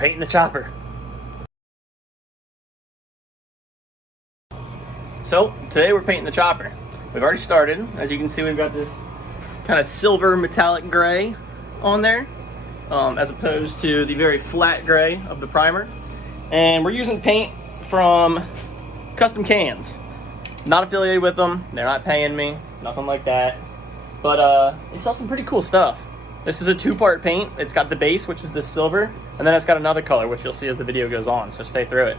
painting the chopper. So today we're painting the chopper. We've already started. As you can see, we've got this kind of silver metallic gray on there, as opposed to the very flat gray of the primer. And we're using paint from Custom Cans. Not affiliated with them. They're not paying me. Nothing like that. But they sell some pretty cool stuff. This is a two-part paint. It's got the base, which is the silver, and then it's got another color, which you'll see as the video goes on, so stay through it.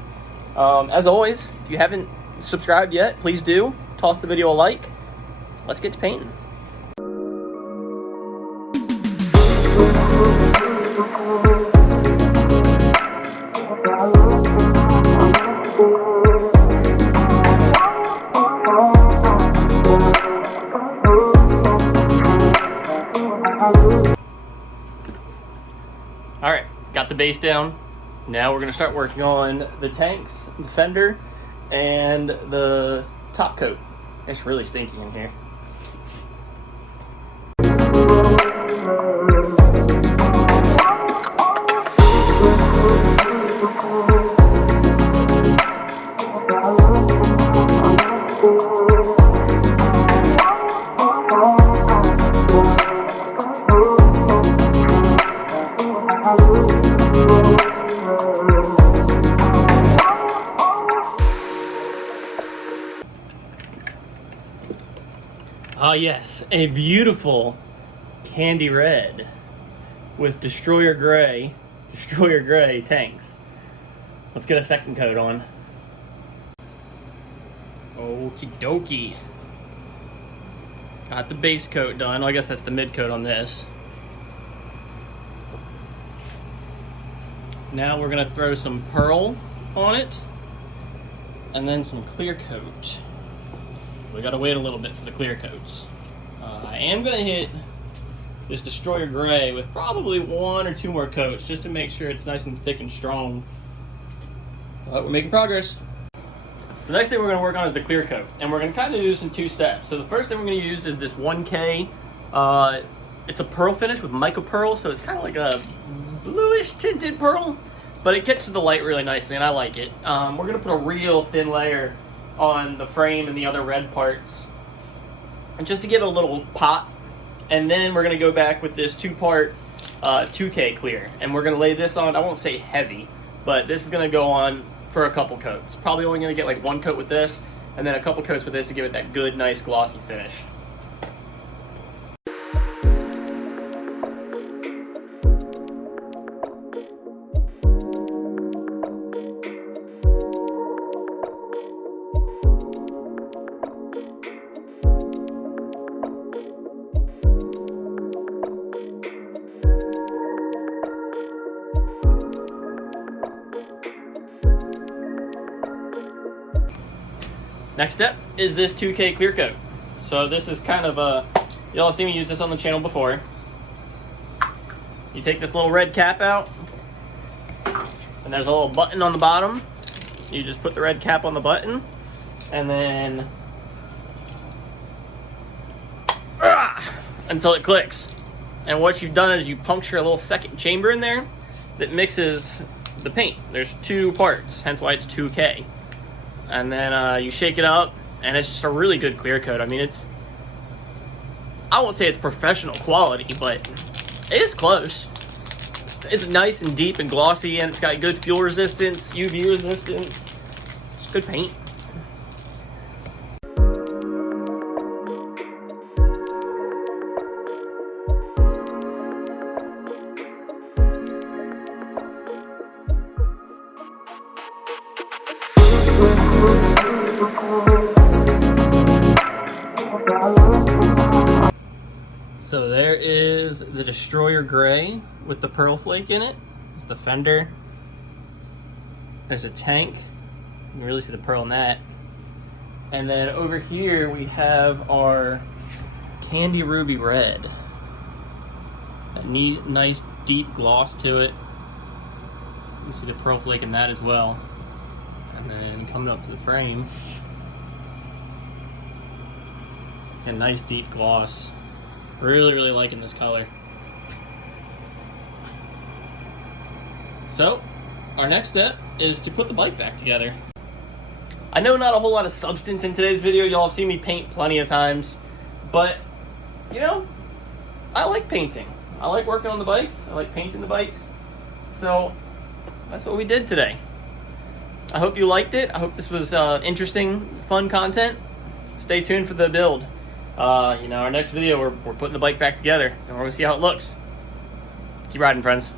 As always, if you haven't subscribed yet, please do. Toss the video a like. Let's get to painting. Alright, got the base down. Now we're going to start working on the tanks, the fender, and the top coat. It's really stinky in here. Ah yes, a beautiful candy red with Destroyer Gray tanks. Let's get a second coat on. Okie dokie. Got the base coat done. Well, I guess that's the mid coat on this. Now we're gonna throw some pearl on it and then some clear coat. We gotta wait a little bit for the clear coats. I am gonna hit this Destroyer Gray with probably one or two more coats just to make sure it's nice and thick and strong. But we're making progress. So the next thing we're gonna work on is the clear coat, and we're gonna kind of do this in two steps. So the first thing we're gonna use is this 1K. It's a pearl finish with mica pearl, so it's kind of like a bluish tinted pearl, but it catches the light really nicely, and I like it. We're gonna put a real thin layer on the frame and the other red parts, and just to give it a little pop. And then we're going to go back with this two-part 2K clear, and we're going to lay this on. I won't say heavy, but this is going to go on for a couple coats. Probably only going to get like one coat with this, and then a couple coats with this to give it that good, nice, glossy finish. Next step is this 2K clear coat. So this is kind of a, y'all have seen me use this on the channel before. You take this little red cap out, and there's a little button on the bottom. You just put the red cap on the button, and then until it clicks. And what you've done is you puncture a little second chamber in there that mixes the paint. There's two parts, hence why it's 2K. And then you shake it up, and it's just a really good clear coat. I mean, I won't say it's professional quality, but it is close. It's nice and deep and glossy, and it's got good fuel resistance, UV resistance. It's good paint. So there is the Destroyer Gray with the pearl flake in it. It's the fender. There's a tank. You can really see the pearl in that. And then over here we have our Candy Ruby Red. That neat, nice deep gloss to it. You can see the pearl flake in that as well. And then coming up to the frame, a nice deep gloss. Really, really liking this color. So, our next step is to put the bike back together. I know not a whole lot of substance in today's video. Y'all have seen me paint plenty of times, but, you know, I like painting. I like working on the bikes. I like painting the bikes. So that's what we did today. I hope you liked it. I hope this was interesting, fun content. Stay tuned for the build. Our next video, we're putting the bike back together, and we're going to see how it looks. Keep riding, friends.